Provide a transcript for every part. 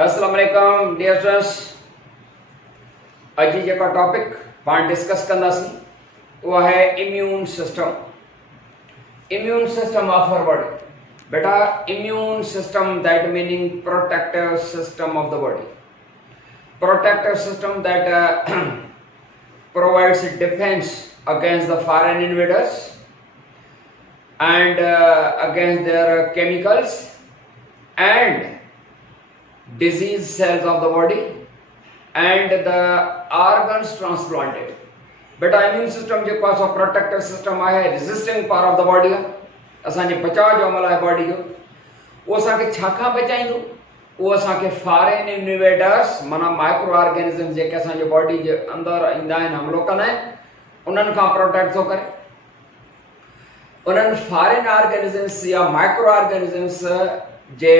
अस्सलाम वालेकुम dear students. अॼु जेका टॉपिक पाण डिस्कस कंदासीं उहा है immune system. Immune system of our body. बेटा immune system that meaning protective system of the body. Protective system that provides defense against the foreign invaders and against their chemicals and disease cells of the body and the organs transplanted. बेटा immune system जो पास protective system है, resisting power of the body है, असांजे बचाव जो अमल है बॉडी जो, वो असांखे छा खां बचाईंदो? वो असांखे फॉरेन इन्वेडर्स माना माइक्रो ऑर्गेनिजम जेके असांजे बॉडी जे अंदर ईंदा आहिनि, हमलो कंदा आहिनि, उन्हनि खां प्रोटेक्ट थो करे। उन्हनि फॉरेन ऑर्गेनिजम्स या माइक्रो ऑर्गेनिजम्स जे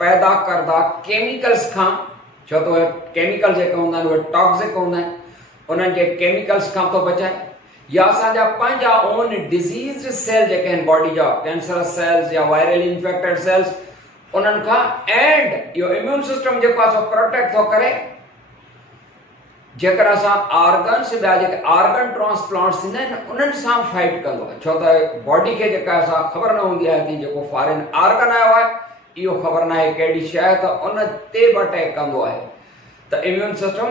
पैदा करदा केमिकल्स खां, छो तो केमिकल जेके हूंदा आहिनि उहे टॉक्सिक हूंदा आहिनि, उन्हनि जे केमिकल्स खां थो बचाए। या असांजा पंहिंजा ओन डिजीज़ सेल जेके आहिनि बॉडी जा, कैंसरस सेल्स या वायरल इन्फेक्टेड सेल्स, उन्हनि खां एंड इहो इम्यून सिस्टम जेको आहे सो प्रोटेक्ट थो करे। जेकर असां ऑर्गन्स ॿिया जेके ऑर्गन ट्रांसप्लांट्स थींदा आहिनि उन्हनि सां फाइट कंदो आहे, छो त बॉडी खे जेका असां ख़बर न हूंदी आहे कि जेको फॉरेन ऑर्गन आयो आहे इहो ख़बर न आहे कहिड़ी शइ आहे, त उन ते बि अटैक कंदो आहे। त immune system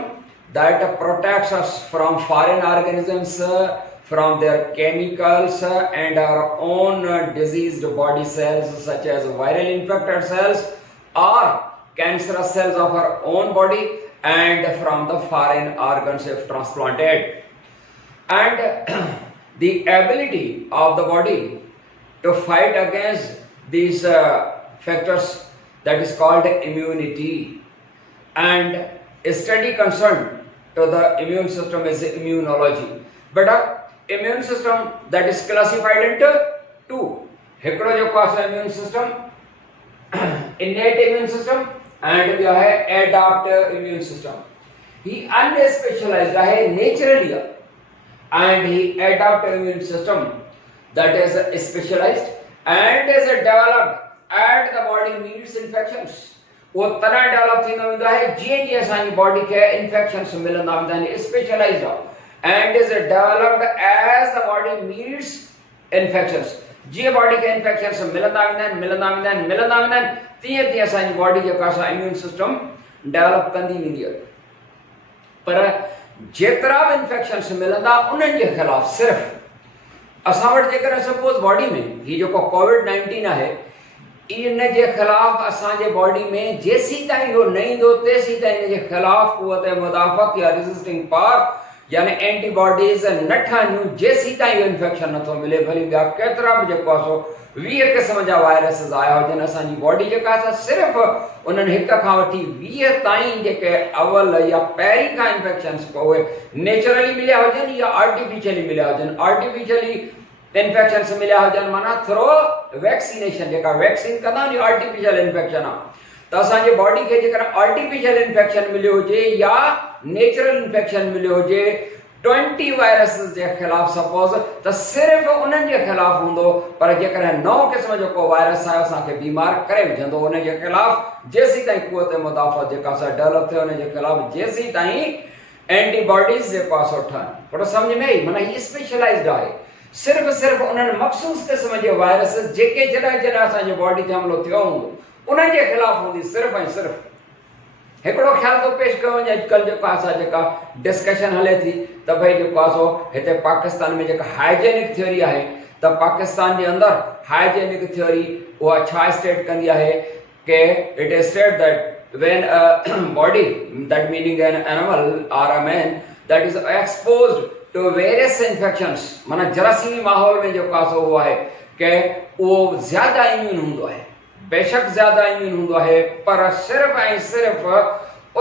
that protects us from foreign organisms, from their chemicals and our own diseased body cells such as viral infected cells or cancerous cells of our own body and from the foreign organs if transplanted. And the ability of the body to fight against these factors, that is called immunity. And a study concerned to the immune system is immunology. But immune system that is classified into two. हिकिड़ो जेको आहे immune system innate immune system and ॿियो है adaptive immune system. ही unspecialized है naturally and he adaptive immune system that is specialized and is developed and the body meets infections. वो तॾहिं डेवलप थींदो वेंदो आहे जीअं जीअं असांजी बॉडी खे इन्फेक्शन्स मिलंदा वेंदा आहिनि, स्पेशलाइज्ड आहे and is developed as the body meets infections. जीअं बॉडी खे इन्फेक्शन्स मिलंदा वेंदा आहिनि तीअं तीअं असांजी बॉडी जेका आहे इम्यून सिस्टम डेवलप कंदी वेंदी आहे। पर जेतिरा बि इन्फेक्शन्स मिलंदा उन्हनि जे ख़िलाफ़ सिर्फ़ु असां वटि जेकर सपोज बॉडी में ही जेको कोविड-19 आहे इन जे ख़िलाफ़ असांजे बॉडी में जेसीं ताईं इहो न ईंदो तेसीं ताईं इन जे ख़िलाफ़ क़ुव्वत मुदाफ़त या रेज़िस्टिंग पावर यानी एंटीबॉडीज़ न ठहनियूं जेसीं ताईं इहो इन्फेक्शन नथो मिले। भली ॿिया केतिरा बि जेको आहे सो 20 क़िस्म जा वायरसिस आया हुजनि, असांजी बॉडी जेका आहे सिर्फ़ु उन्हनि हिक खां वठी 20 ताईं जेके अवल या पहिरीं खां इन्फेक्शन्स उहे नेचुरली मिलिया हुजनि या आर्टिफिशियली मिलिया हुजनि। आर्टिफिशियली इन्फेक्शन्स मिलिया हुजनि माना थ्रो वैक्सीनेशन, जेका वैक्सीन कंदा आहिनि इहो आर्टिफिशियल इन्फेक्शन आहे। त असांजे बॉडी खे जेकर आर्टिफिशियल इन्फेक्शन मिलियो हुजे या नेचुरल इन्फेक्शन मिलियो हुजे 20 वायरसिस जे ख़िलाफ़ सपोज, त सिर्फ़ु उन्हनि जे ख़िलाफ़ हूंदो। पर जेकॾहिं नओं क़िस्म जो को वायरस आयो असांखे बीमार करे विझंदो, उन जे ख़िलाफ़ जेसीं ताईं क़ुव्वत मुदाफ़त जेका असां डेवलप थियो उन जे ख़िलाफ़ जेसीं ताईं एंटीबॉडीज़ जेको आहे सो ठहनि। पर सम्झ में आई, माना हीअ स्पेशलाइज्ड आहे सिर्फ़ु उन्हनि मख़सूस क़िस्म जे वायरसिस जेके जॾहिं असांजे बॉडी ते हमलो थियो हूंदो उन्हनि जे ख़िलाफ़ हूंदी सिर्फ़ु ऐं सिर्फ़ु। हिकिड़ो ख़्याल थो पेश कयो वञे, अॼुकल्ह जेका असां जेका डिस्कशन हले थी त भई जेको आहे सो हिते पाकिस्तान में जेका हाइजेनिक थ्योरी आहे, त पाकिस्तान जे अंदरि हाइजेनिक थ्योरी उहा छा स्टेट कंदी आहे कि it is state that when a body that meaning an animal or a man that is exposed to various infections, माना जरासीमी माहौल में जेको आहे सो उहो आहे कि उहो ज़्यादा इम्यून हूंदो आहे, बेशक ज़्यादा इम्यून हूंदो आहे, पर सिर्फ़ु ऐं सिर्फ़ु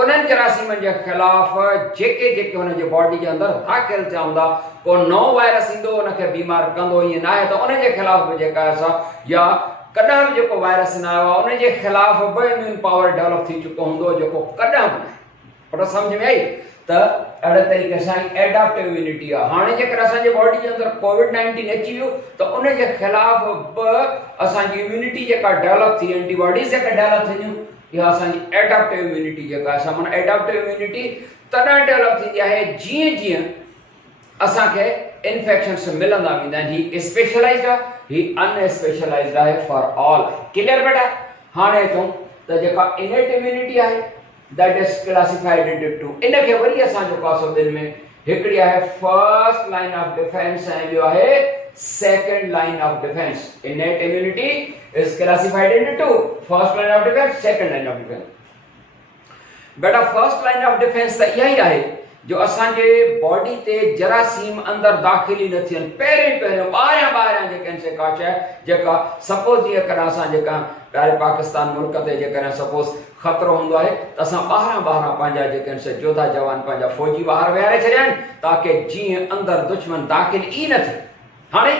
उन्हनि जरासीमनि जे ख़िलाफ़ जेके हुन जे बॉडी जे अंदरि दाख़िल थिया हूंदा। को नओं वायरस ईंदो उनखे बीमार कंदो, ईअं न आहे त उन जे ख़िलाफ़ बि जेका असां या कॾहिं बि जेको वायरस न आयो आहे उन जे ख़िलाफ़ बि इम्यून पावर डेवलप थी चुको हूंदो जेको कॾहिं बि न आहे। पर सम्झ में आई त अहिड़े तरीक़े सां एडेप्टिव इम्यूनिटी आहे। हाणे जेकर असांजे बॉडी जे अंदरि कोविड-19 अची वियो त उन जे ख़िलाफ़ बि असांजी इम्यूनिटी जेका डेवलप थी, एंटीबॉडीज़ जेका डेवलप थींदियूं इहा असांजी एडेप्टिव इम्यूनिटी जेका आहे माना एडेप्टिव इम्यूनिटी तॾहिं डेवलप थींदी आहे जीअं जीअं असांखे इन्फेक्शन्स मिलंदा वेंदा आहिनि। ही स्पेशलाइज्ड आहे, ही अनस्पेशलाइज्ड आहे फॉर ऑल। क्लियर बेटा? हाणे अचूं त जेका इनेट इम्यूनिटी आहे that is classified into two. इनखे वरी असां जेको आहे ॿिनि में हिकिड़ी आहे फर्स्ट लाइन ऑफ डिफेंस ऐं ॿियो आहे second line of defence. Innate immunity is classified into two, first line of defence, second line of defence. बेटा फर्स्ट लाइन ऑफ डिफेंस त इहा ई आहे जो असांजे बॉडी ते जरासीम अंदर दाख़िल ई न थियनि। पहिरियों ॿाहिरियां जेके जेका शइ जेका सपोज जीअं कॾहिं असां जेका ॿाहिरि पाकिस्तान मुल्क ते जेकॾहिं सपोज ख़तरो हूंदो आहे त असां ॿाहिरां पंहिंजा जेके जोधा जवान पंहिंजा फौजी ॿाहिरि विहारे छॾिया आहिनि ताकी जीअं अंदरि दुश्मन दाख़िल ई न थिए। हाणे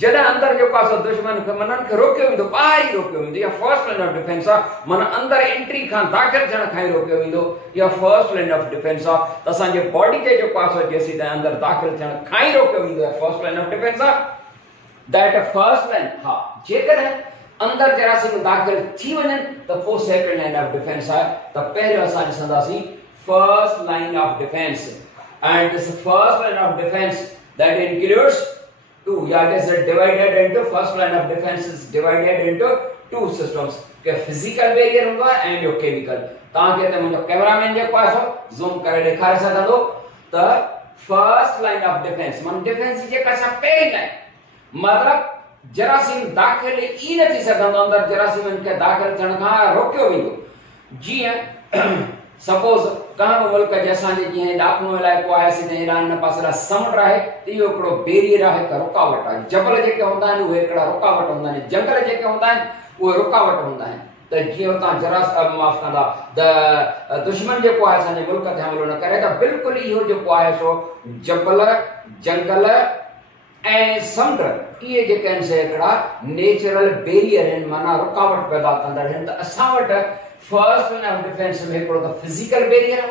जॾहिं अंदरि जेको आहे दुश्मन खे मननि खे रोकियो वेंदो, ॿाहिरि ई रोकियो वेंदो, इहा फर्स्ट लाइन ऑफ डिफेंस आहे। माना अंदरि एंट्री खां दाख़िल थियण खां ई रोकियो वेंदो, इहा फर्स्ट लाइन ऑफ डिफेंस आहे। त असांजे बॉडी ते जेको आहे जेसीं ताईं अंदरि दाख़िल थियण खां ई रोकियो वेंदो आहे, फर्स्ट लाइन ऑफ डिफेंस आहे। दैट फर्स्ट लाइन, हा जेकॾहिं अंदरि जरासीम दाख़िल थी वञनि त पोइ सेकंड लाइन ऑफ डिफेंस आहे। त पहिरियों असां ॾिसंदासीं first line of defence, and this first line of defence that includes two, yeah, it is divided into first line of defense is divided into two systems के physical barrier होगा and your chemical। ताकि ते मुझे कैमरामैन जे पास हो zoom करे दिखाए सकता तो first line of defense मन डिफेंस जे का सब पेन है, मतलब जरासीम दाखिल ई न थी सकंदो, अंदर जरासीम के दाखिल थियण खां रोकियो वेंदो। जीअं सपोज कहां मुल्क जैसा जीअं ॾाकणो इलाइक़ो आहे सीधे ईरान न पासे समुंड आहे त इहो हिकिड़ो बैरियर आहे, हिकु रुकावट आहे। जबल जेके हूंदा आहिनि उहे हिकिड़ा रुकावट हूंदा आहिनि, जंगल जेके हूंदा आहिनि उहे रुकावट हूंदा आहिनि। त जीअं उतां माफ़ कंदा त दुश्मन जेको आहे असांजे मुल्क ते हमिलो न करे त बिल्कुलु इहो जेको आहे सो जबल, जंगल ऐं समुंड इहे जेके आहिनि से हिकिड़ा नेचुरल बैरियर आहिनि, माना रुकावट पैदा कंदड़ आहिनि। त असां वटि फर्स्ट लाइन ऑफ डिफेंस में हिकिड़ो त फिजिकल बैरियर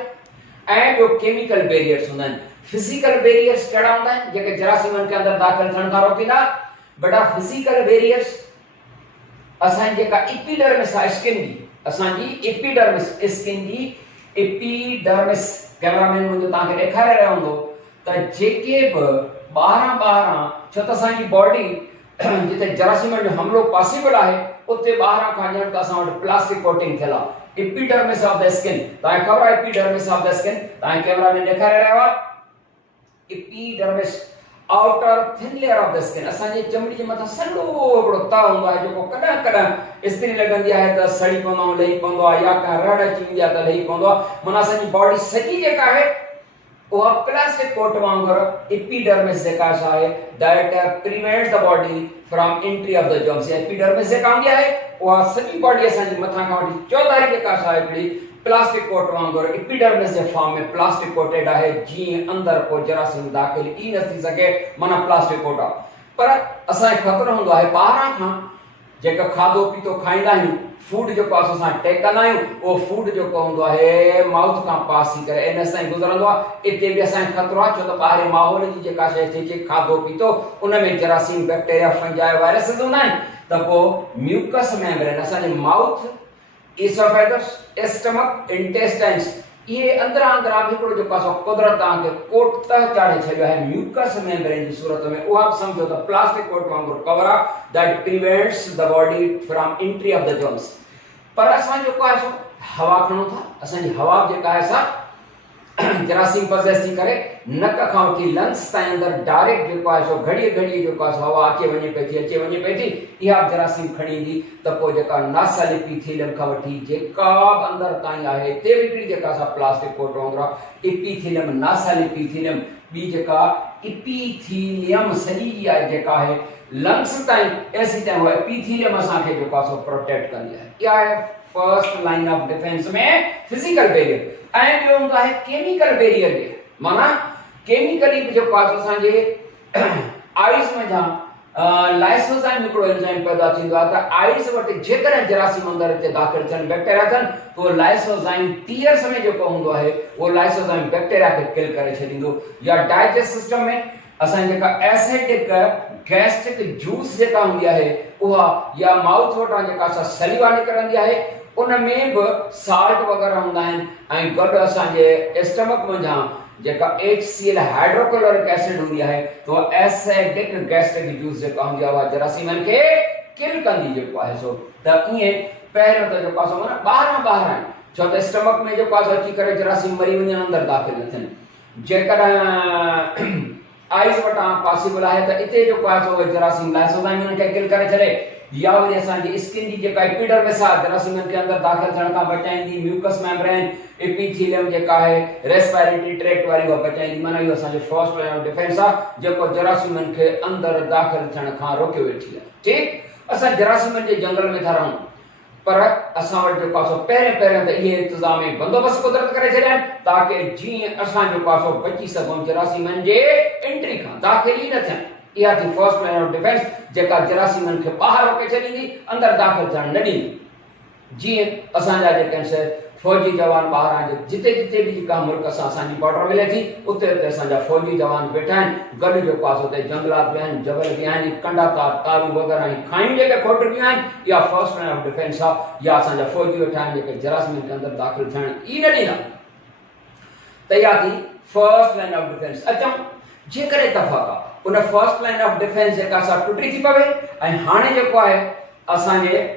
ऐं ॿियो केमिकल बैरियर्स हूंदा आहिनि। फिजिकल बैरियर्स कहिड़ा हूंदा आहिनि जेके जरासीमनि खे अंदरि दाख़िल थियण खां रोकींदा? बेटा फिजिकल बैरियर्स असांजी जेका एपिडर्मिस आहे स्किन जी, असांजी एपिडर्मिस स्किन जी एपिडर्मिस, कैमरामैन मुंहिंजो तव्हांखे ॾेखारे रहियो हूंदो त जेके बि ॿाहिरां छो त असांजी बॉडी जिते जरासीमनि जो हमिलो पॉसिबल आहे उते ॿाहिरां खां ॼण त असां वटि प्लास्टिक कोटिंग थियल आहे। एपिडर्मिस ऑफ द स्किन, तव्हांखे ख़बर आहे एपिडर्मिस ऑफ द स्किन, तव्हांखे कैमरा में ॾेखारे रहियो आहे। Epidermis outer thin layer of the skin, असांजी चमड़ी जे मथां सॼो हिकिड़ो तह हूंदो आहे जेको कॾहिं कॾहिं इस्त्री लॻंदी आहे त सड़ी पवंदो, लही पवंदो आहे, या का रड़ अची वेंदी आहे त लही पवंदो आहे। माना असांजी बॉडी सॼी जेका आहे उहा प्लास्टिक कोट वांगुरु एपिडर्मिस जेका आहे that prevents the body from entry of the germs. Epidermis जेका हूंदी आहे उहा सॼी बॉडी असांजी मथां खां वठी चौधारी जेका आहे हिकिड़ी प्लास्टिक कोट वांगुरु एपिडर्मिस जे फॉर्म में प्लास्टिक कोटेड आहे, जीअं अंदरि को जरासीम दाख़िल ई न थी सघे, माना प्लास्टिक कोट आहे। पर असांखे ख़तरो हूंदो आहे ॿाहिरां खां जेका खाधो पीतो खाईंदा आहियूं, फूड जेको आहे असां टेकंदा आहियूं, उहो फूड जेको हूंदो आहे माउथ खां पास थी करे इन सां गुज़रंदो आहे। इते बि असांखे ख़तरो आहे छो त ॿाहिरि माहौल जी जेका शइ थिए खाधो पीतो उन में जरासीम, बैक्टीरिया, फंजाई, वायरसिस हूंदा आहिनि। त पोइ म्यूकस मेम्ब्रेन असांजे माउथ, इसोफेगस, स्टमक, इंटेस्टाइन्स ये अंदरां हिकिड़ो जेको आहे कुदरत तव्हांखे कोट तह चाढ़े छॾियो आहे म्यूकस मेम्ब्रेन जी सूरत में। उहा बि सम्झो त प्लास्टिक कोट वांगुरु कवर आहे that prevents the body from entry of the germs. पर असां जेको आहे सो हवा खणूं था, असांजी हवा जेका आहे सा जरासीम पॉसेस थी करे नक खां वठी लंग्स ताईं अंदरि डायरेक्ट जेको आहे सो घड़ीअ जेको आहे हवा अचे वञे पई थी, इहा जरासीम खणी ईंदी। त पोइ जेका नासाल एपिथेलियम खां वठी जेका बि अंदरि ताईं आहे हिते बि हिकिड़ी जेका असां प्लास्टिक कोट वांगुरु आहे एपिथेलियम, नासाल एपिथेलियम, ॿी जेका एपिथेलियम सॼी जी आहे जेका आहे लंग्स ताईं एसी ताईं उहा एपिथेलियम असांखे जेको आहे सो प्रोटेक्ट कंदी आहे। इहा आहे फर्स्ट लाइन ऑफ डिफेंस में फिजिकल बैरियर। ऐं ॿियो हूंदो आहे केमिकल बैरियर, माना केमिकली बि जेको आहे असांजे आइस में जा लाइसोजाइम हिकिड़ो एंजाइम पैदा थींदो आहे त आइस वटि जेकॾहिं जरासीम अंदरि हिते दाख़िल थियनि, बैक्टीरिया थियनि, तो लाइसोजाइम टीयर्स में जेको हूंदो आहे उहो लाइसोजाइम बैक्टीरिया खे किल करे छॾींदो। या डाइजेस्ट सिस्टम में असांजी जेका एसिडिक गैस्ट्रिक जूस जेका हूंदी आहे उहा, या माउथ वटां जेका असां सलीवा निकिरंदी आहे उन में बि साल्ट वग़ैरह हूंदा आहिनि ऐं गॾु असांजे स्टमक मंझां जेका HCl हाइड्रोक्लोरिक एसिड हूंदी आहे तो एसिडिक गैस्ट्रिक जूस जेका हूंदी आहे उहा जरासीमनि खे किल कंदी जेको आहे सो त ईअं पहिरियों त जेको आहे सो माना ॿाहिरां आहिनि छो त स्टमक में जेको आहे सो अची करे जरासीम मरी वञनि अंदरि दाख़िल न थियनि जेकॾहिं आइस वटां पॉसिबल आहे त इते जेको आहे सो जरासीम लाइसोजाइम उन्हनि खे किल करे छॾे या वरी असांजी स्किन जी जेका एपिडर्मिस आहे जरासीमनि खे अंदरि दाख़िल थियण खां बचाईंदी म्यूकस मेम्ब्रेन एपिथेलियम जेका आहे रेस्पिरेटरी ट्रैक्ट वारी उहा बचाईंदी माना इहो असांजो फर्स्ट लाइन ऑफ डिफेंस आहे जेको जरासीमनि खे अंदरि दाख़िल थियण खां रोके वेठी आहे ठीकु असां जरासीमनि जे जंगल में था रहूं पर असां वटि जेको आहे सो पहिरियों त इहे इंतज़ाम बंदोबस्त कुदरत करे छॾिया आहिनि ताकी जीअं असां जेको आहे सो बची सघूं जरासीमनि जे एंट्री खां दाख़िल ई न थियनि इहा थी फर्स्ट लाइन ऑफ डिफेंस जेका जरासीमनि खे ॿाहिरि रोके छॾींदी अंदरि दाख़िल थियण न ॾींदी जीअं असांजा जेके आहिनि फौजी जवान ॿाहिरां आहिनि जिते जिते बि जेका मुल्क सां असांजी बॉर्डर मिले थी उते उते असांजा फौजी जवान वेठा आहिनि गॾु जेको आहे उते जंगलात बि आहिनि जबल बि आहिनि कंडा तारू वग़ैरह ऐं खाइयूं जेके खोटरियूं आहिनि इहा फर्स्ट लाइन ऑफ डिफेंस आहे या असांजा फौजी वेठा आहिनि जेके जरासीमनि खे अंदरि दाख़िल थियण ई न ॾींदा त इहा थी फर्स्ट लाइन ऑफ डिफेंस अचूं जेकर इतफ़ाक़ आहे उन फर्स्ट लाइन ऑफ डिफेंस जेका असां टुटी थी पवे ऐं हाणे जेको आहे असांजे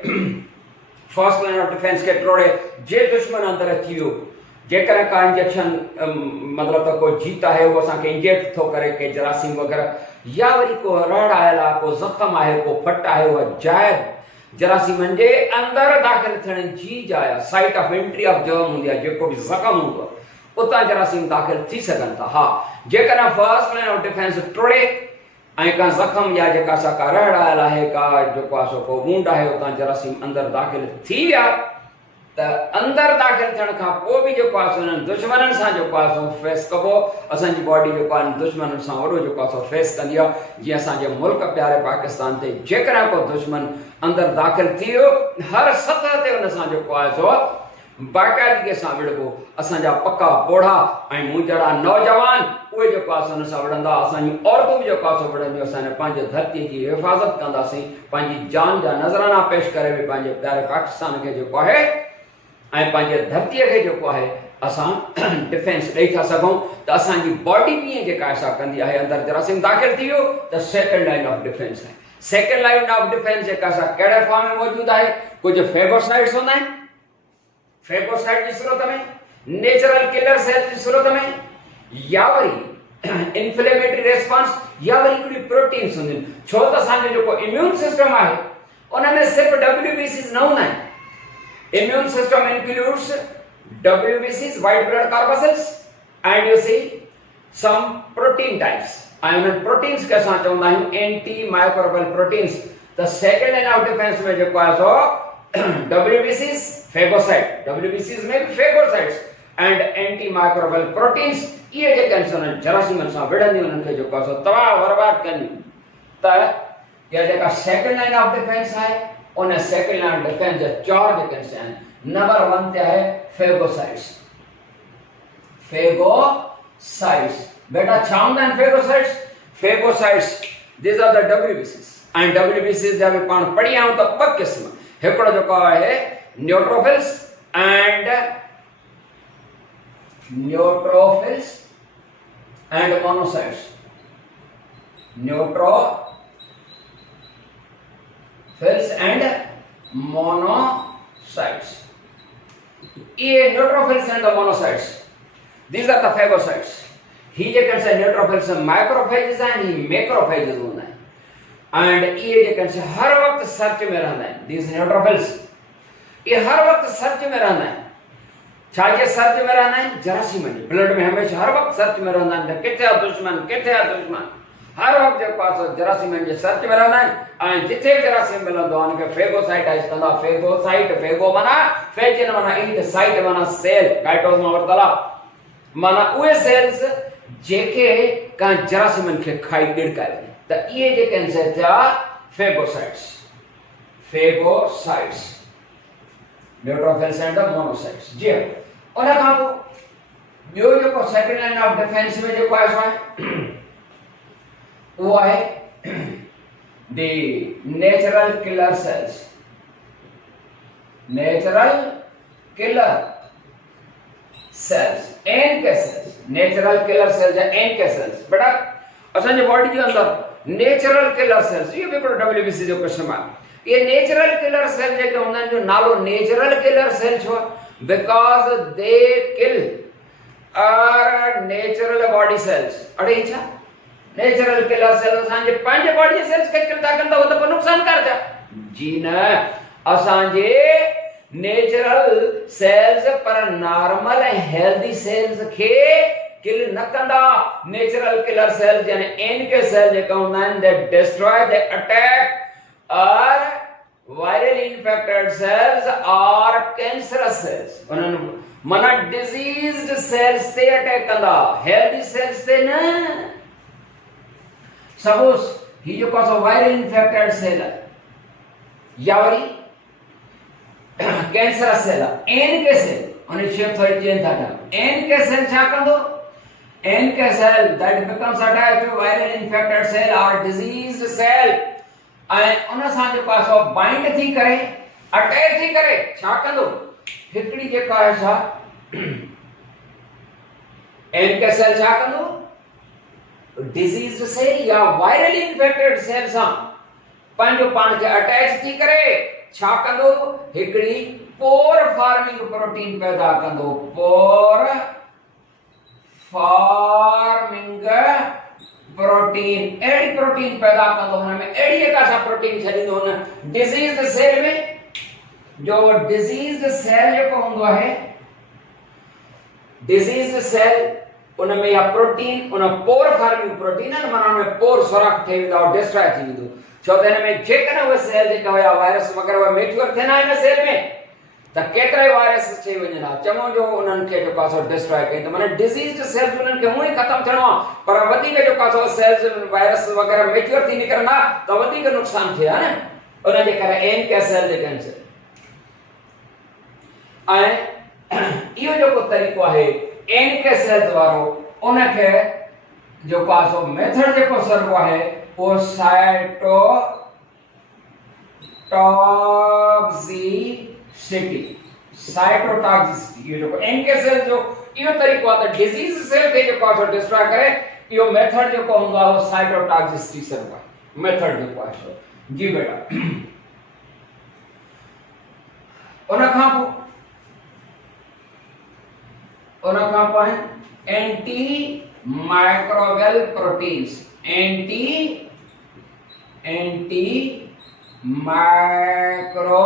फर्स्ट लाइन ऑफ डिफेंस के टोड़े जे दुश्मन अंदर अची वियो जेकर का इंजेक्शन मतलब तो कोई जीत है वो असा के इंजेक्ट थो करे के जरासीम वगैरह या वरी को रड़ आयला को जख्म है को फट है वो जाय जरासीमन जे अंदर दाखिल थियण जी जाइ site of entry of germ हुंदी है जेको भी जख्म हुंदो उता जरासीम दाखिल थी सकन था हां जेकर फर्स्ट लाइन ऑफ डिफेंस टोड़े ऐं का जख्म या जेका सा का रड़ आयला है का जेको आसो को वूंड है उता जरासीम अंदर दाखिल थी विया त अंदर दाखिल थियण खां पोइ बि जेको आहे उन्हनि दुश्मननि सां जेको आहे फेस कबो असांजी बॉडी जेको आहे दुश्मननि सां वॾो जेको आहे फेस कंदी आहे जीअं असांजे मुल्क प्यारे पाकिस्तान ते जेकॾहिं को दुश्मन अंदरि दाख़िल थी वियो हर सतह ते उन सां जेको आहे सो बाक़ाइदगीअ सां विड़बो असांजा पका पोढ़ा ऐं मुंजड़ा नौजवान उहे जेको आहे उन सां विड़ंदा असांजी औरतूं बि जेको आहे विड़ंदियूं असांजे पंहिंजे धरतीअ जी हिफ़ाज़त कंदासीं पंहिंजी जान जा नज़राना पेश करे बि पंहिंजे प्यारे पाकिस्तान खे जेको आहे ऐं पंहिंजे धरतीअ खे जेको आहे असां डिफेंस ॾेई था सघूं त असांजी बॉडी बि ईअं जेका असां कंदी आहे अंदरि जरासीम दाख़िल थी वियो त सेकेंड लाइन ऑफ डिफेंस आहे सेकेंड लाइन ऑफ डिफेंस जेका असां कहिड़े फॉर्म में मौजूदु आहे कुझु फेगोसाइड्स हूंदा आहिनि फेगोसाइड जी सूरत में नेचुरल किलर सेल जी सूरत में या वरी इंफ्लेमेटरी रेस्पॉन्स या वरी हिकिड़ी प्रोटीन्स हूंदियूं आहिनि छो त असांजो जेको इम्यून सिस्टम आहे उन में सिर्फ़ु WBCs न हूंदा आहिनि Immune system includes WBCs, white blood corpuscles, and you see some protein types. And उन proteins के साथ चौंदा हैं anti-microbial proteins. The second line of defense में जो क्या सो WBCs, phagocyte. WBCs में phagocytes and anti-microbial proteins. ये जो कैंसर हैं जरासीम सां विड़ंदियूं उनके जो क्या सो तबाह बर्बाद करनी. त ये जो का second line of defense है on a second line defense the charge concern number 1 ते है phagocytes beta छाउंदा आहिनि phagocytes these are the WBCs and WBCs जब पाण पढ़ी आऊं त ॿ क़िस्म हिकिड़ो जेको आहे neutrophils and monocytes neutrophils and monocytes. Neutrophils and the monocytes. These are the phagocytes. He can say neutrophils and macrophages and he macrophages होना है. And ये can say हर वक्त सर्च में रहना है. These neutrophils. ये हर वक्त सर्च में रहना है. छाजे सर्च में रहना है जरासीम में ब्लड में हमेशा हर वक्त सर्च में रहना है. किथे दुश्मन हर वक्त जो पास जरासीम जे सर्च में रहना है ऐं जिथे जरासीम मिलंदो आहे उनखे फेगोसाइटाइज कंदा फेगोसाइट फेगो माना फेजिन माना ईट साइट माना सेल काइटोस मां वरतल आहे माना उहे सेल्स जेके का जरासीमन खे खाई ॾिड़काए वञे त इहे जेके आहिनि थिया फेगोसाइट्स न्यूट्रोफिल्स एंड मोनोसाइट्स जी उन खां पोइ ॿियो जेको सेकेंड लाइन ऑफ डिफेंस में जेको आहे वो है the natural killer cells natural killer cells, NK cells, natural killer cells या NK सेल्स। बेटा असांजे बॉडी जे अंदर नेचुरल किलर सेल्स, ये भी हिकिड़ो WBC जो क्वेश्चन आहे। ये नेचुरल किलर सेल जेके हूंदा आहिनि, जो नालो नेचुरल किलर सेल छो? Because they kill our natural body cells. अड़े छा नेचुरल किलर सेल असांजे पंहिंजे बॉडी जे सेल्स खे किल था कनि, त उहो त नुक़सान कर जा जी न। असांजे नेचुरल सेल्स पर नॉर्मल ऐं हेल्दी सेल्स खे किल न कंदा। नेचुरल किलर सेल्स यानी NK सेल जेका हूंदा आहिनि, they destroy, they attack our viral infected cells और कैंसरस सेल्स। उन्हनि माना डिजीज्ड सेल्स ते अटैक कंदा, हेल्दी सेल्स ते न। सपोज ही जो जेको वायरल इन्फेक्टेड सेल आहे या वरी कैंसरस सेल आहे, NK सेल, उन शेप थोड़ी चेंज था कयो। NK सेल छा कंदो? NK cell that becomes attached to viral infected cell or diseased cell, ऐं उन सां जेको आहे सो बाइंड थी करे, अटैच थी करे छा कंदो? हिकिड़ी जेका आहे छा NK सेल छा कंदो? डिजीज्ड सेल या वायरल इन्फेक्टेड सेल सां पंहिंजो पाण खे अटैच थी करे छा कंदो? हिकिड़ी पोर फार्मिंग प्रोटीन पैदा कंदो। पोर फार्मिंग प्रोटीन, एड़ी प्रोटीन पैदा कंदो। हुन में एड़ी जेका सा प्रोटीन छॾींदो हुन डिजीज्ड सेल में। जो डिजीज्ड सेल जेको हूंदो आहे, डिजीज्ड सेल उन में या प्रोटीन, उन पोर फार्मिंग प्रोटीन है, माना उन में पोर सुराख ठही वेंदो और डिस्ट्रॉय थी वेंदो। छो त हिन में जेकॾहिं उहे सेल जेका हुया वायरस वग़ैरह उहे मेच्योर थियनि हिन सेल में, त केतिरा ई वायरस अची वञनि हा, चङो जो उन्हनि खे जेको आहे डिस्ट्रॉय कई। त माना डिजीज्ड सेल्स उन्हनि खे हूअं ई ख़तमु थियणो आहे, पर वधीक जेको आहे सेल्स वायरस वग़ैरह मेच्योर थी निकिरनि हा त वधीक नुक़सान थिए हा न। उन जे करे NK सेल जेके आहिनि। ऐं इहो जेको तरीक़ो आहे NK सेल्स वारो, उनखे जेको आहे सो मेथड जेको सर्व आहे वो साइटोटॉक्सिसिटी। ये जो NK सेल जो इहो तरीक़ो आहे त डिजीज सेल खे जेको आहे डिस्ट्रॉय करे, इहो मेथड जेको हूंदो आहे वो साइटोटॉक्सिसिटी सर्व आहे मेथड जेको आहे। जी बेटा उन खां पोइ anti microbial proteins, anti microbial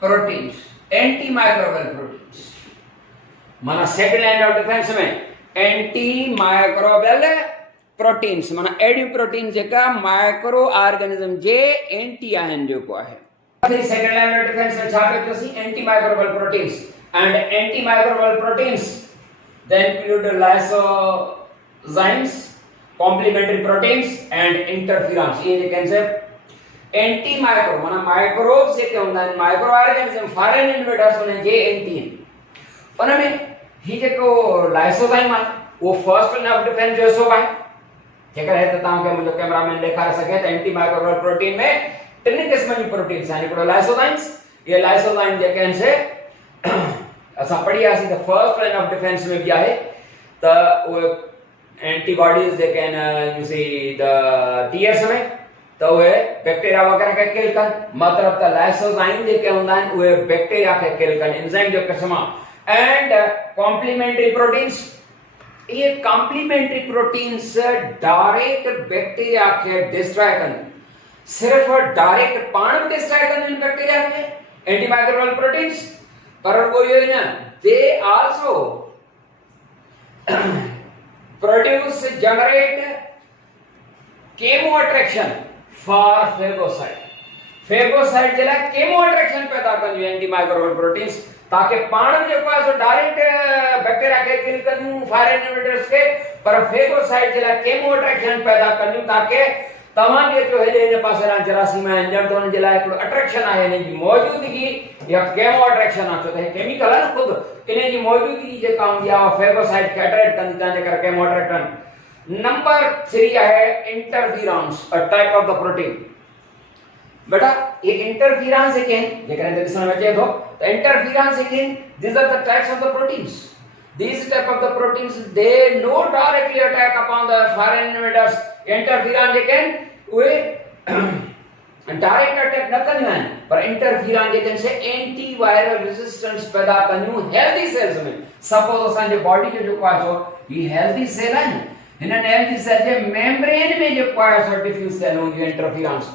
proteins, anti microbial proteins माना सेकंड लाइन ऑफ डिफेंस में एंटी माइक्रोबियल प्रोटीन्स माना एडी प्रोटीन जेका माइक्रो ऑर्गेनिज्म जे एंटी आहिनि जेको आहे। सेकंड लाइन ऑफ डिफेंस में छा कयोसीं? Anti microbial proteins and anti microbial proteins they include lysozymes, complementary proteins and interferons। ये जो कंसेप्ट एंटी माइक्रो माना माइक्रोब्स जेके हूंदा आहिनि, माइक्रो ऑर्गेनिज्म, फॉरेन इन्वेडर्स उन्हनि जे एंटी आहिनि। उन में ही जेको लाइसोजाइम आहे वो फर्स्ट लाइन ऑफ डिफेंस जो हिस्सो आहे। जेकर है त तव्हांखे मुंहिंजो कैमरामैन ॾेखारे सघे त एंटी माइक्रोबियल प्रोटीन में टिनि क़िस्मनि जी प्रोटीन्स आहिनि। हिकिड़ो लाइसोजाइम्स, ये लाइसोजाइम जेके आहिनि से असां पढ़ी आसीं त फर्स्ट लाइन ऑफ डिफेंस में भी आहे त उहे एंटीबॉडीज जेके आहिनि यू सी द टीयर्स में त उहे बैक्टीरिया वग़ैरह खे किल कनि। मतिलबु त लाइसोजाइम जेके हूंदा आहिनि उहे बैक्टीरिया खे किल कनि, एंजाइम जो क़िस्म आहे। एंड कॉम्प्लीमेंट्री प्रोटीन्स, ये कॉम्प्लीमेंट्री प्रोटीन्स डायरेक्ट बैक्टीरिया खे डिस्ट्रॉय कनि, सिर्फ डायरेक्ट पाण बि डिस्ट्रॉय कनि बैक्टीरिया खे एंटी माइक्रोबियल प्रोटीन्स, पर वो ये ना they also produce generate chemo attraction for phagocyte। phagocyte जे लाइ chemo attraction पैदा कनि एंटी माइक्रोबियल प्रोटीन्स, ताकि पाण में जेको आहे सो डायरेक्ट बैक्टीरिया खे किल कनि फॉरेन इन्वेडर्स खे, पर phagocyte जे लाइ chemo attraction पैदा कनि ताकि तव्हां जेतिरो हेॾे हिन पासे रा जरासीम आहिनि ॼण त हुन जे लाइ हिकिड़ो अट्रैक्शन आहे, हिन जी मौजूदगी या केमो अट्रैक्शन आहे। छो त हे केमिकल आहे न ख़ुदि, इन जी मौजूदगी जेका हूंदी आहे फेगोसाइट खे अट्रैक्ट कंदी, तंहिंजे करे केमो अट्रैक्टन। नंबर 3 आहे interferons, a type of the protein. बेटा ये इंटरफेरेंस है के जेकर ॾिसण में अचे थो त इंटरफेरेंस है के these are the types of the proteins. These type of the proteins they no directly attack upon the foreign invaders. Interferon जेके उहे डायरेक्ट अटैक न कंदा आहिनि पर इंटरफेरॉन जेके से एंटी वायरल रेजिस्टेंस पैदा कंदियूं हेल्दी सेल्स में। सपोज असांजे बॉडी जो जेको आहे सो ही हेल्दी सेल आहिनि, हिननि हेल्दी सेल जे मेम्ब्रेन में जेको आहे सो डिफ्यूज सेल हूंदियूं इंटरफेरॉन्स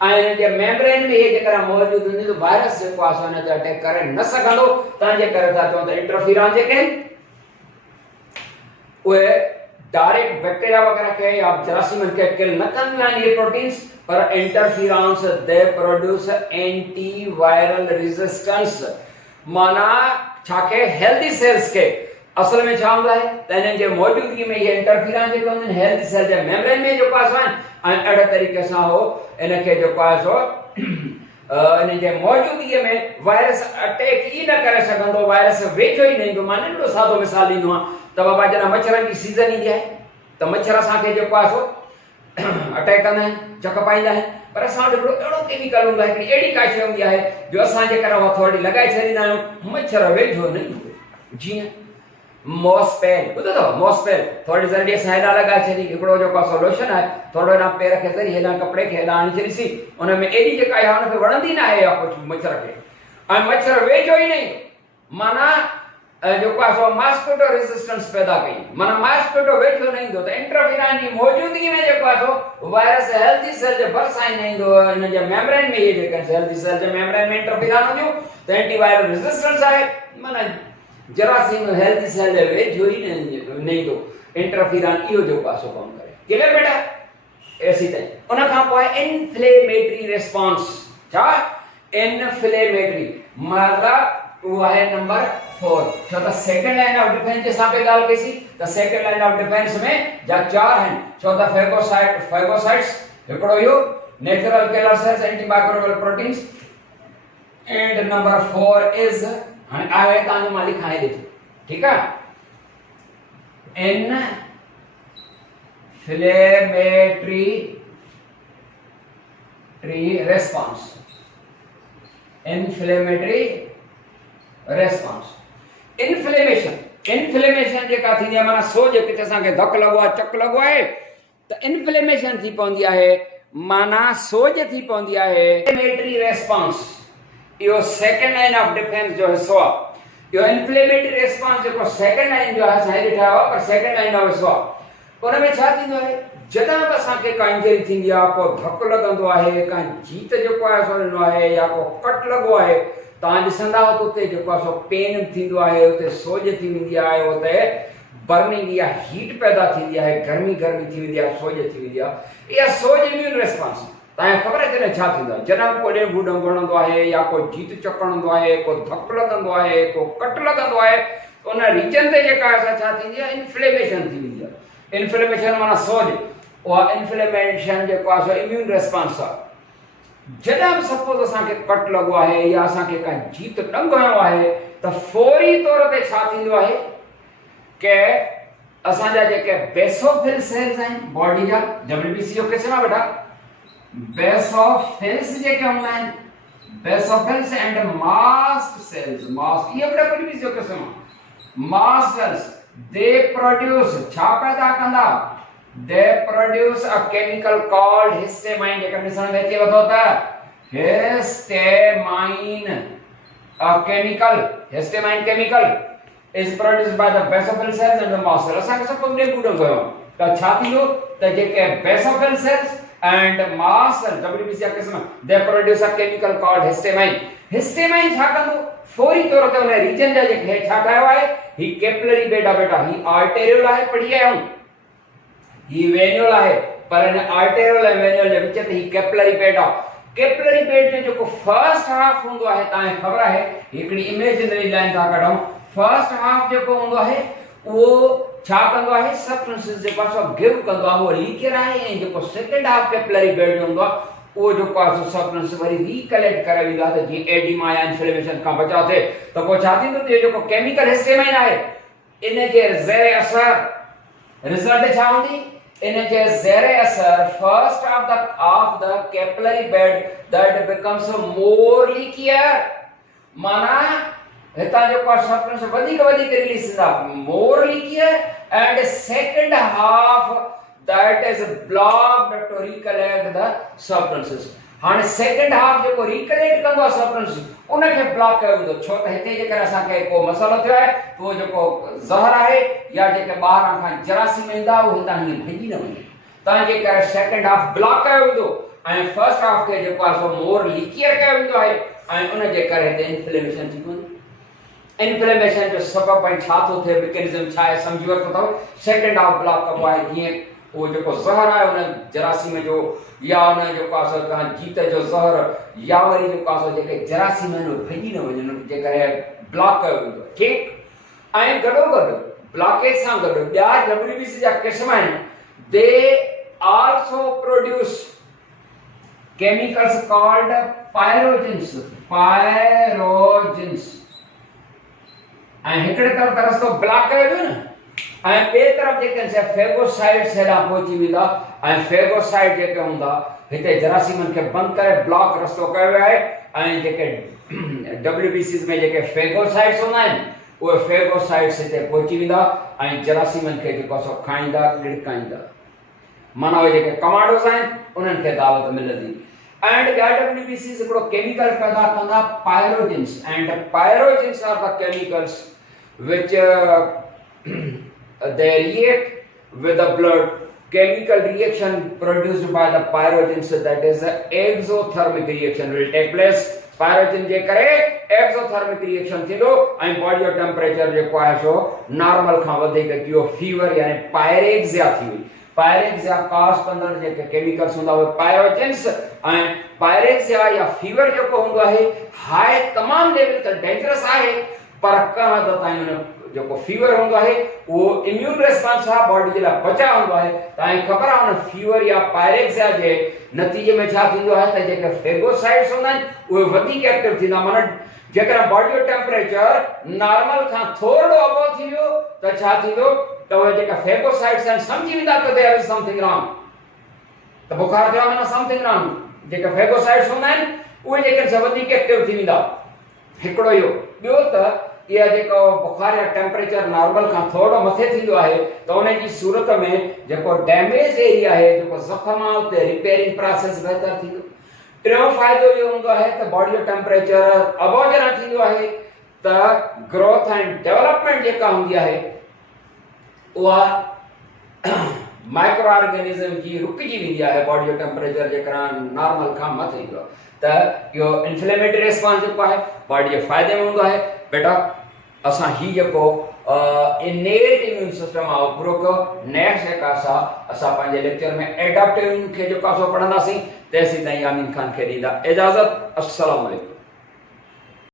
ऐं हिन जे मेम्ब्रेन में इहे जेकर मौजूद हूंदियूं त वायरस जेको आहे सो हिन ते अटैक करे न सघंदो। तंहिंजे करे था चऊं त इंटरफेरॉन जेके उहे डायरेक्ट बैक्टीरिया वगैरह के या जरासीम के किल न कंदियूं आहिनि ये प्रोटीन्स पर interferons they produce anti viral resistance. माना छाके हेल्दी सेल्स के असल में छा हूंदो आहे त हिननि जे मौजूदगी में ये इंटरफेरॉन जेके हूंदा आहिनि हेल्दी सेल जे मेम्ब्रेन में जेको आहे सो ऐं अहिड़े तरीक़े सां हो इनखे जेको आहे सो इन जे मौजूदगी में वायरस अटैक ई न करे सघंदो, वायरस वेझो ई न ईंदो। मां नंढो सादो मिसाल ॾींदो आहियां त बाबा जॾहिं मच्छरनि जी सीज़न ईंदी आहे त मच्छर असांखे जेको आहे सो अटैक कंदा आहिनि, चक पाईंदा आहिनि, पर असां वटि हिकिड़ो अहिड़ो केमिकल हूंदो आहे, हिकिड़ी अहिड़ी का शइ हूंदी आहे जो असां जेकर उहा थोरी लॻाए छॾींदा आहियूं मच्छर वेझो न ईंदो। जीअं मॉस्पेल ॿुधो अथव, मॉस्पेल थोरी ज़रिए सां हेॾा लॻाए छॾी, हिकिड़ो जेको आहे सोल्यूशन आहे थोरो हिन पेर खे ज़रिए हेॾा कपिड़े खे हेॾा आणे छॾीसीं, उन में एॾी जेका आहे हुनखे वणंदी न आहे या कुझु मच्छर खे, ऐं मच्छर वेझो ई न ईंदो। माना जेको आहे सो मॉस्किटो रेजिस्टेंस पैदा कई, माना मॉस्किटो वेठो न ईंदो त इंटरफेरॉन जी मौजूदगी में जेको आहे सो वायरस हेल्दी सेल जे भरिसां ई न ईंदो। हिन जे मेम्ब्रेन में इहे जेके हेल्दी सेल जे मेम्ब्रेन में इंटरफेरॉन हूंदियूं त एंटीवायरल रेजिस्टेंस आहे, माना जरासीम हेल्दी सेल जे वेझो ई न ईंदो। इंटरफेरॉन इहो जेको आहे सो कमु करे। क्लियर बेटा? ऐसी तरह उन खां पोइ इन्फ्लेमेटरी रिस्पॉन्स। छा इन्फ्लेमेटरी मतलब उहा आहे नंबर 4। छो त सेकंड लाइन ऑफ डिफेंस जे सां ॻाल्हि कईसीं त सेकंड लाइन ऑफ डिफेंस में जा 4 आहिनि। छो त फेगोसाइट्स हिकिड़ो इहो natural killer sales antimicrobial proteins and number 4 इज हाणे आहे तव्हांजो मां लिखाए ॾिठो, ठीकु आहे, inflammatory response. Inflammatory response inflammation जेका थींदी आहे माना सोज किथे असांखे धक लॻो आहे, चक लॻो आहे त इन्फ्लेमेशन थी पवंदी आहे, माना सोज थी पवंदी आहे। इन्फ्लेमेटरी रेस्पॉन्स इहो सेकंड लाइन ऑफ डिफेंस जो हिस्सो आहे। इहो इन्फ्लेमेटरी रेस्पॉन्स जेको सेकंड लाइन जो आहे असां हेॾे ठाहियो आहे पर सेकंड लाइन जो हिस्सो आहे। उन में छा थींदो आहे जॾहिं बि असांखे का इंजरी थींदी आहे, को धक लॻंदो आहे, का जीत जेको आहे सो ॾिनो आहे या को कट लॻो आहे, तव्हां ॾिसंदा त उते जेको आहे सो पेन थींदो आहे, उते सोज थी वेंदी आहे, उते बर्निंग या हीट पैदा थींदी आहे, गर्मी थी वेंदी आहे, सोज थी वेंदी आहे। इहा सोज इम्यून रिस्पॉन्स तव्हांखे ख़बर आहे जॾहिं छा थींदो आहे जॾहिं को ॾेंगू ॾंग हणंदो आहे या को जीत चक हणंदो आहे, को धक लॻंदो आहे, को कट लॻंदो आहे, उन रीजन ते जेका आहे छा थींदी आहे इन्फ्लेमेशन थी वेंदी आहे। इन्फ्लेमेशन माना सोज, उहा इन्फ्लेमेशन जेको आहे सो इम्यून रिस्पॉन्स आहे। जॾहिं बि सपोज असांखे कट लॻो आहे या असांखे का जीत ॾंग हणो आहे त फौरी तौर ते छा थींदो आहे कि असांजा जेके बेसोफिल सेल्स आहिनि बॉडी जा, WBC जो क़िस्म आहे बेटा, बेसोफिल्स जेके हूंदा आहिनि, बेसोफिल्स एंड मास्ट सेल्स, मास्ट ये बड़ा WBC जो क़िस्म आहे। मास्ट सेल्स दे प्रोड्यूस छा पैदा कंदा, they produce a chemical called histamine, जेका ॾिसण में अचे थो त histamine, a chemical histamine chemical is produced by the basophil cells and the mast cells। असांखे सभु ॾेंगू ॾंग हुयो त छा थींदो त जेके basophil cells and mast cells WBC जा क़िस्म they produce a chemical called histamine। histamine छा कंदो फौरी तौर ते उन रीजन जा जेके छा ठाहियो आहे ही कैपिलरी बेड आहे बेटा, ही आर्टेरियल आहे पढ़ी आहियूं, ही वेन्यूल आहे, पर इन आर्टेरियल ऐं वेन्यूल जे विच ते ही कैपिलरी बेड आहे। कैपिलरी बेड जो जेको फर्स्ट हाफ हूंदो आहे तव्हांखे ख़बर आहे, हिकिड़ी इमेजिनरी लाइन था कढूं, फर्स्ट हाफ जेको हूंदो आहे उहो छा कंदो आहे सब्सटेंसेस जेको आहे सो गिव कंदो आहे, उहो लीकेर आहे, ऐं जेको सेकंड हाफ कैपिलरी बेड जो हूंदो आहे उहो जेको आहे सो सब्सटेंस वरी रीकलेक्ट करे वेंदो आहे त जीअं एडिमा या इन्फ्लेमेशन खां बचाव थिए। त पोइ छा थींदो त जेको केमिकल हिस्टेमाइन आहे इन जे ज़ेरे असर रिज़ल्ट छा हूंदी, इन जे ज़ेरे असर first of the capillary bed that becomes more leakier, माना हितां जो सब्सटेंस वधिक रिलीज थींदा, more leakier, and second half that is blocked to recollect the substances. हाणे सेकंड हाफ जेको रिकलेक्ट कंदो सब्सटेंस उनखे ब्लॉक कयो वेंदो, छो त हिते जेकर असांखे को मसलो थियो आहे तो जेको ज़हर आहे या जेके ॿाहिरां खां जरासीम ईंदा उहो हितां हीअं भॼी न वञे, तंहिंजे करे सेकंड हाफ ब्लॉक कयो वेंदो ऐं फर्स्ट हाफ खे जेको आहे सो मोर लीकियर कयो वेंदो आहे ऐं उनजे करे हिते इन्फ्लेमेशन थी पवंदी। इन्फ्लेमेशन जो सबब ऐं छा थो थिए, मैकेनिज्म छा आहे, सम्झी वरितो अथव। सेकंड हाफ ब्लॉक कबो आहे जीअं वो जेको ज़हर आहे उन जरासीम जो या उन जेको आहे सो जीत जो ज़हर या वरी जेको आहे सो जेके जरासीम आहिनि उहे भॼी न वञनि, जे करे ब्लॉक कयो वेंदो। ठीकु, ऐं गॾोगॾु ब्लॉकेज सां गॾु ॿिया WBC जा क़िस्म आहिनि, they also produce chemicals called pyrogens, ऐं हिकिड़े तरफ़ त रस्तो ब्लॉक कयो वियो न, ऐं ॿिए तरफ़ जेके फेगोसाइड्स हेॾां पहुची वेंदा ऐं फेगोसाइड जेके हूंदा हिते जरासीमनि खे बंदि करे ब्लॉक रस्तो कयो वियो आहे ऐं जेके WBCs में जेके फेगोसाइड्स हूंदा आहिनि उहे फेगोसाइड्स हिते पहुची वेंदा ऐं जरासीमनि खे जेको सो खाईंदा गिड़काईंदा, माना उहे जेके कमांडोस आहिनि उन्हनि खे दावत मिलंदी। एंड WBCs हिकिड़ो केमिकल पैदा कंदा pyrogens, and pyrogens are the chemicals which they react with the blood, chemical reaction produced by the pyrogens, that is the exothermic reaction will take place। Pyrogen जे करे एक्सोथर्मिक रिएक्शन थींदो ऐं बॉडी जो टेम्परेचर जेको आहे so normal खां वधीक थी वियो, फीवर यानी पायरेक्सिया थी वई। पायरेक्सिया काज़ कंदड़ जेके केमिकल्स हूंदा उहे पायरोजिन्स, ऐं पायरेक्सिया या फीवर जेको हूंदो आहे हाई तमामु लेवल ते डेंजरस आहे, पर कंहिं हद ताईं हुन जेको फीवर हूंदो आहे उहो इम्यून रिस्पॉन्स आहे, बॉडी जे लाइ बचाव हूंदो आहे। तव्हांखे ख़बर आहे हुन फीवर या पायरेक्सिया जे नतीजे में छा थींदो आहे त जेके फेगोसाइड्स हूंदा आहिनि उहे वधीक एक्टिव थींदा, माना जेकर बॉडी जो टेम्परेचर नॉर्मल खां थोरो अबव थी वियो त छा थींदो त उहे जेका फेगोसाइड्स आहिनि सम्झी वेंदा त देयर इज समथिंग रॉन्ग, त बुखार थियो आहे माना समथिंग रॉन्ग। जेके फेगोसाइड्स हूंदा आहिनि उहे जेके वधीक एक्टिव थी वेंदा, हिकिड़ो इहो। ॿियो त इहा जेको बुखार या टेम्परेचर नॉर्मल खां थोरो मथे थींदो आहे त उन जी सूरत में जेको डैमेज एरिया आहे जेको ज़ख़्म आहे उते रिपेयरिंग प्रोसेस बहितर थींदो। टियों फ़ाइदो इहो हूंदो आहे त बॉडी जो टेम्परेचर अबव जे न थींदो आहे त ग्रोथ एंड डेवलपमेंट जेका हूंदी आहे उहा माइक्रो ऑर्गेनिज्म जी रुकिजी वेंदी आहे, बॉडी जो टेम्परेचर जेकर नॉर्मल खां मथे ईंदो आहे त इहो इन्फ्लेमेटरी रिस्पॉन्स जेको आहे बॉडी जे फ़ाइदे में हूंदो आहे। बेटा असां ही जेको इनेट इम्यून सिस्टम आहे पूरो कयो। नेक्स्ट जेका असां पंहिंजे लेक्चर में एडेप्टिव खे जेको आहे सो पढ़ंदासीं। तेसीं ताईं आमीन खान खे ॾींदा इजाज़त। अस्सलाम वालेकुम।